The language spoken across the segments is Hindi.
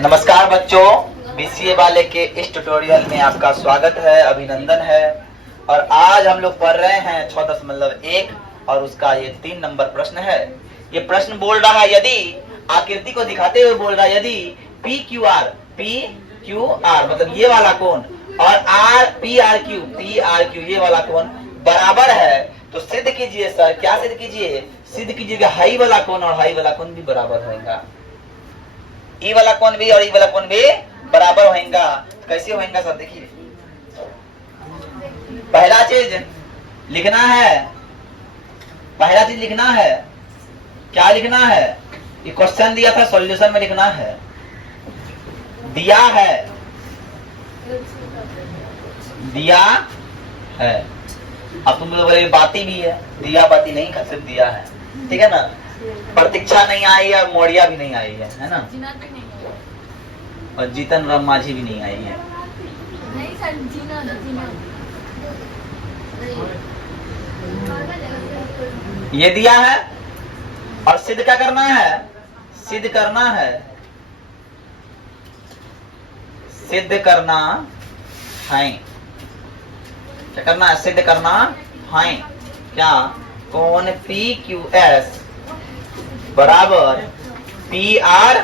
नमस्कार बच्चों, बीसीए वाले के इस ट्यूटोरियल में आपका स्वागत है, अभिनंदन है। और आज हम लोग पढ़ रहे हैं 6.1 और उसका ये 3 नंबर प्रश्न है। ये प्रश्न बोल रहा है, यदि आकृति को दिखाते हुए बोल रहा है, यदि PQR मतलब ये वाला कोण और PRQ ये वाला कोण बराबर है तो सिद्ध कीजिए। सर क्या सिद्ध कीजिए? सिद्ध कीजिएगा हाई वाला कोण और हाई वाला कोण भी बराबर होगा। ई वाला कोण भी और ई वाला कोण भी बराबर होगा। तो कैसे होगा सर? देखिए, पहला चीज लिखना है, क्या लिखना है? ये क्वेश्चन दिया था, सॉल्यूशन में लिखना है। दिया है। अब तुम लोग बोले बाती भी है, दिया बाती नहीं, सिर्फ दिया है, ठीक है ना। प्रतीक्षा नहीं आई है, मोड़िया भी नहीं आई है ना। और जीतन राम माझी भी नहीं आई है। नहीं सर, जीना। ये दिया है और सिद्ध क्या करना है? सिद्ध करना है क्या करना है? सिद्ध करना है क्या? कोण PQS बराबर PR।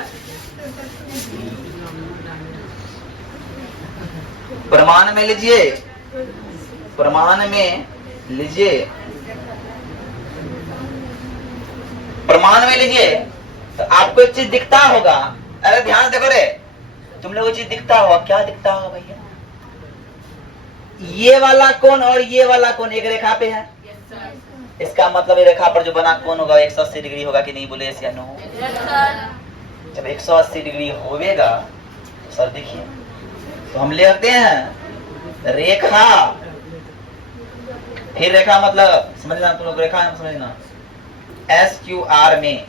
प्रमाण में लीजिए, तो आपको एक चीज दिखता होगा। अरे ध्यान देखो रे, तुम लोगों को चीज दिखता होगा। क्या दिखता होगा भैया? ये वाला कोण और ये वाला कोण एक रेखा पे है। इसका मतलब ये रेखा पर जो बना कोण होगा 180 डिग्री होगा कि नहीं? बोले यस या नो? जब 180 डिग्री होगा तो सर देखिए, तो हम लिखते हैं रेखा, फिर रेखा मतलब समझना, तुम लोग रेखा समझना। SQR में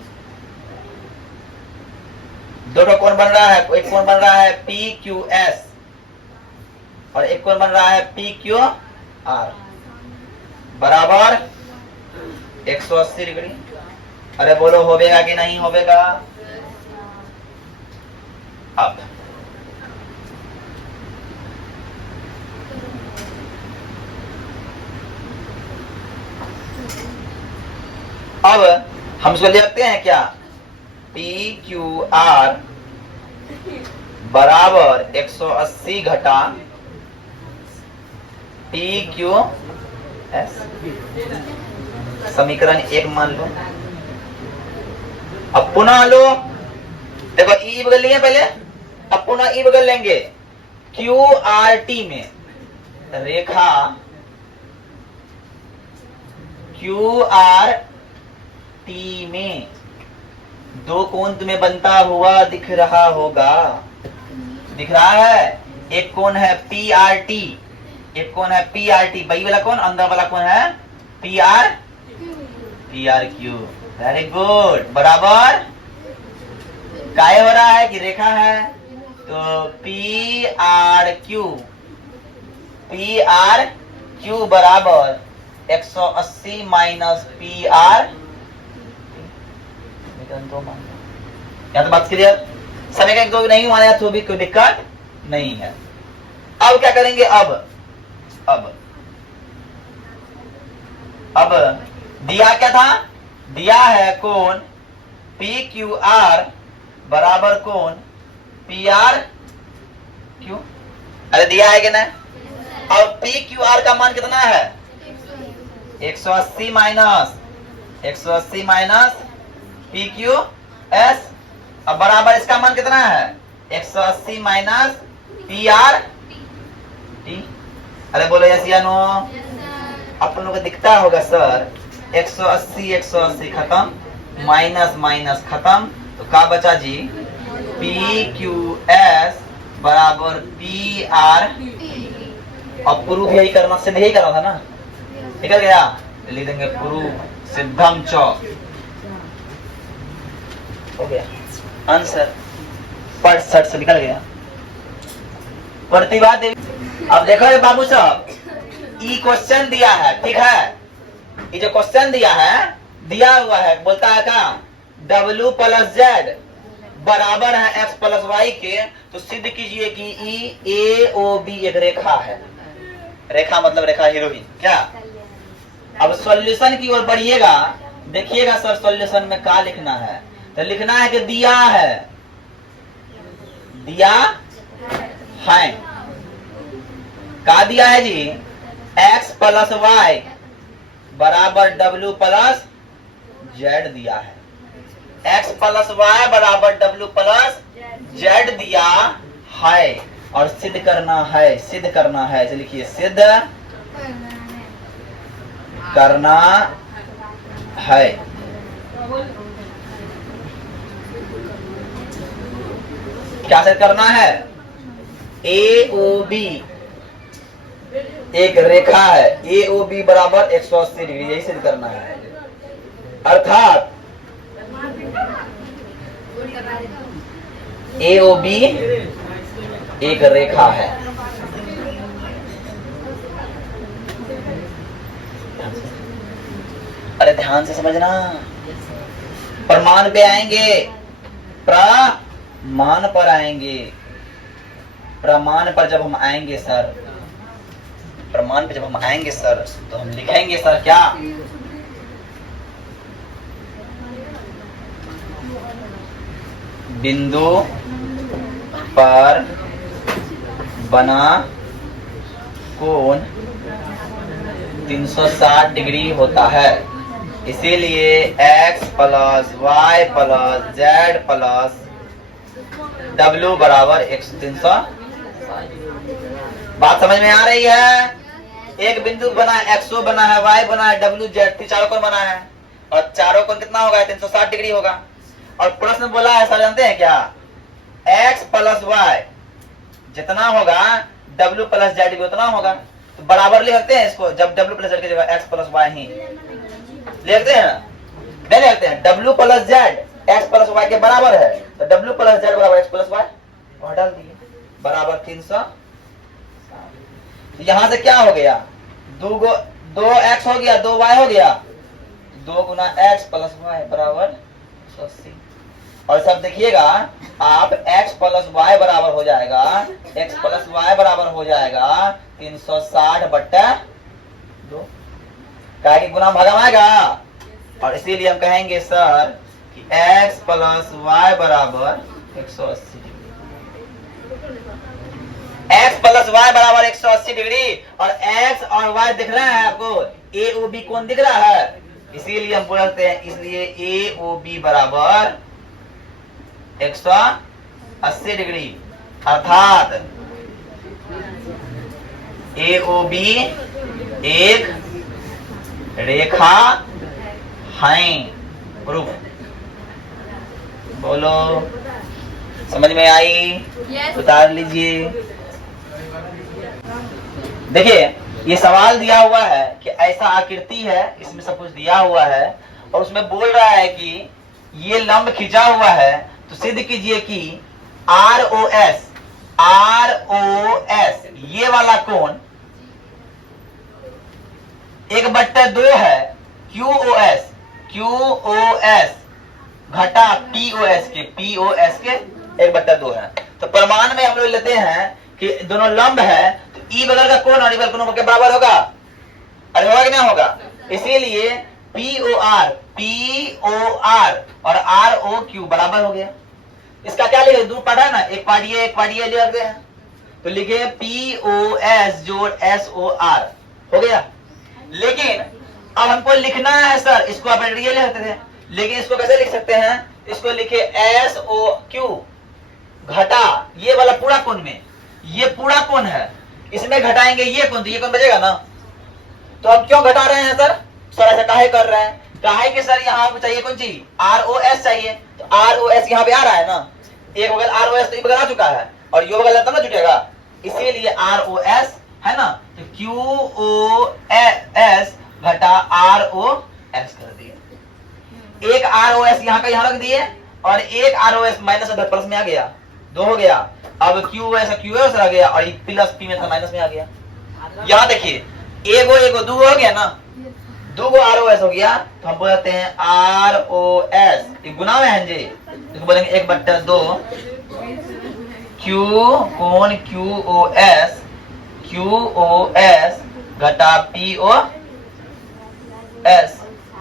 दो कोण बन रहा है। एक कोण बन रहा है PQS और एक कोण बन रहा है PQR बराबर 180 डिग्री। अरे बोलो होगा कि नहीं होगा? अब हम इसको लिखते हैं क्या? PQR बराबर 180 घटा PQS। समीकरण 1 मान लो। अब पुनः लो, देखो ई बदल लिया पहले, अब पुनः ई बदल लेंगे। QRT में रेखा QRT में दो कोण तुम्हें बनता हुआ दिख रहा होगा। दिख रहा है? एक कोण है PRT, एक कोण है PRT, बाई वाला कोण, अंदर वाला कोण है PRQ। Very good. बराबर काय हो रहा है कि रेखा है, तो PRQ बराबर 180 माइनस PR। या तो बात क्लियर? समीकरण को नहीं माना तो भी कोई दिक्कत नहीं है। अब क्या करेंगे? अब दिया क्या था? दिया है कोण PQR बराबर कोण PRQ। अरे दिया है कि नहीं? और PQR का मान कितना है? 180 माइनस PQS। अब बराबर इसका मान कितना है? 180 माइनस PRT। अरे बोलो यस या नो? अपन लोग को दिखता होगा सर, 180 खत्म, माइनस खत्म, तो क्या बचा जी? PQS बराबर PRT। अब प्रूफ यही करना, सिद्ध यही करना था ना, निकल गया। लिख देंगे प्रूफ सिद्धम च, हो गया आंसर। पढ़ सट से निकल गया। प्रतिभा देवी। अब देखो ये बाबू साहब, ई क्वेश्चन दिया है, ठीक है? ये जो क्वेश्चन दिया है, दिया हुआ है, बोलता है क्या? W प्लस Z बराबर है X प्लस Y के, तो सिद्ध कीजिए कि EAOB एक रेखा है। रेखा मतलब रेखा हीरोइन क्या। अब सॉल्यूशन की ओर बढ़िएगा, देखिएगा सर सॉल्यूशन में क्या लिखना है। तो लिखना है कि दिया है, दिया है, क्या दिया है जी, X प्लस Y बराबर W प्लस Z दिया है। X प्लस Y बराबर W प्लस Z दिया है और सिद्ध करना है, सिद्ध करना है। इसे लिखिए सिद्ध करना है। क्या सिद्ध करना है, AOB एक रेखा है, AOB बराबर 180 डिग्री, यही सिद्ध करना है। अर्थात AOB एक रेखा है। अरे ध्यान से समझना, प्रमाण पे आएंगे, प्रमाण पर आएंगे। प्रमाण पर जब हम आएंगे सर, प्रमाण पे जब हम आएंगे सर, तो हम लिखेंगे सर क्या, बिंदु पर बना कोण 360 डिग्री होता है, इसीलिए x plus Y plus Z plus W बराबर 360। बात समझ में आ रही है। एक बिंदु बना है, XO बना है, Y बना है, W Z, चारों कोण बना है और चारों कोण कितना होगा, 360 डिग्री होगा। और प्रश्न बोला है सर जानते हैं क्या, x प्लस वाई जितना होगा W प्लस जेड भी उतना होगा। तो बराबर लिखते हैं इसको, जब W प्लस जेड की जगह x प्लस वाई ही लिखते हैं, नहीं लिखते हैं। W plus Z x plus Y के बराबर है, तो W प्लस जेड बराबर x प्लस वाई वहां डाल दिए, बराबर 300। तो यहां से क्या हो गया, 2x हो गया, 2y हो गया, 2 गुना x प्लस वाई बराबर 180। और सब देखिएगा आप x प्लस वाई बराबर हो जाएगा, x प्लस वाई बराबर हो जाएगा 360 बट्टा 2, क्या कि गुना भागा आएगा। और इसीलिए हम कहेंगे सर कि x प्लस वाई बराबर 180 डिग्री, x प्लस वाई बराबर 180 डिग्री। और x और y दिख रहा है आपको, AOB कौन दिख रहा है, इसीलिए हम बोलते हैं, इसलिए AOB बराबर 180 डिग्री। अर्थात AOB एक रेखा है। प्रूफ बोलो, समझ में आई, Yes. उतार लीजिए। देखिए ये सवाल दिया हुआ है कि ऐसा आकृति है, इसमें सब कुछ दिया हुआ है और उसमें बोल रहा है कि ये लंब खिंचा हुआ है, तो सिद्ध कीजिए कि ROS ये वाला कोण 1/2 है, QOS घटा POS के 1/2 है। तो प्रमाण में हम लोग लेते हैं कि दोनों लंब है, तो ई बगल का कोण और ई बगल कोण के बराबर होगा, अरे होगा कि नहीं होगा। इसीलिए POR और ROQ बराबर हो गया। इसका क्या लिखे, दो पार्ट है ना, एक पार्ट ये एक पार्ट ये लिखते हैं, तो लिखे POS जोड़ SOR हो गया। लेकिन अब हमको लिखना है सर, इसको आप ये लिखते थे, लेकिन इसको कैसे लिख सकते हैं, इसको लिखे SOQ घटा ये वाला पूरा कोण में, ये पूरा कोण है, इसमें घटाएंगे ये कोण, तो ये कोण बचेगा ना। तो हम क्यों घटा रहे हैं सर, ऐसा काहे कर रहे हैं, काहे कि सर यहाँ पे चाहिए कौन चीज, ROS चाहिए, तो ROS यहाँ पे आ रहा है ना, एक बगल ROS तो एक बगल आ चुका है और यो बगल तब ना जुटेगा, इसीलिए ROS है ना, तो QOS घटा ROS कर दिए। एक ROS यहाँ का यहाँ रख दिए और एक ROS माइनस प्लस में आ गया, 2 हो गया। अब QOS रह गया और प्लस P में था माइनस में आ गया। यहाँ देखिए एगो 2 हो गया ना, दो गो ROS हो गया तो हम बोलते हैं ROS, ये गुना में है जी, इसको बोलेंगे 1/2 Q कोण QOS घटा POS।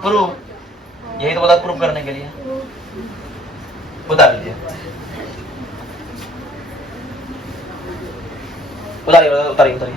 प्रूफ, यही तो बोला प्रूफ करने के लिए। उतार लीजिए, उतारिए उतारिए उतारिए।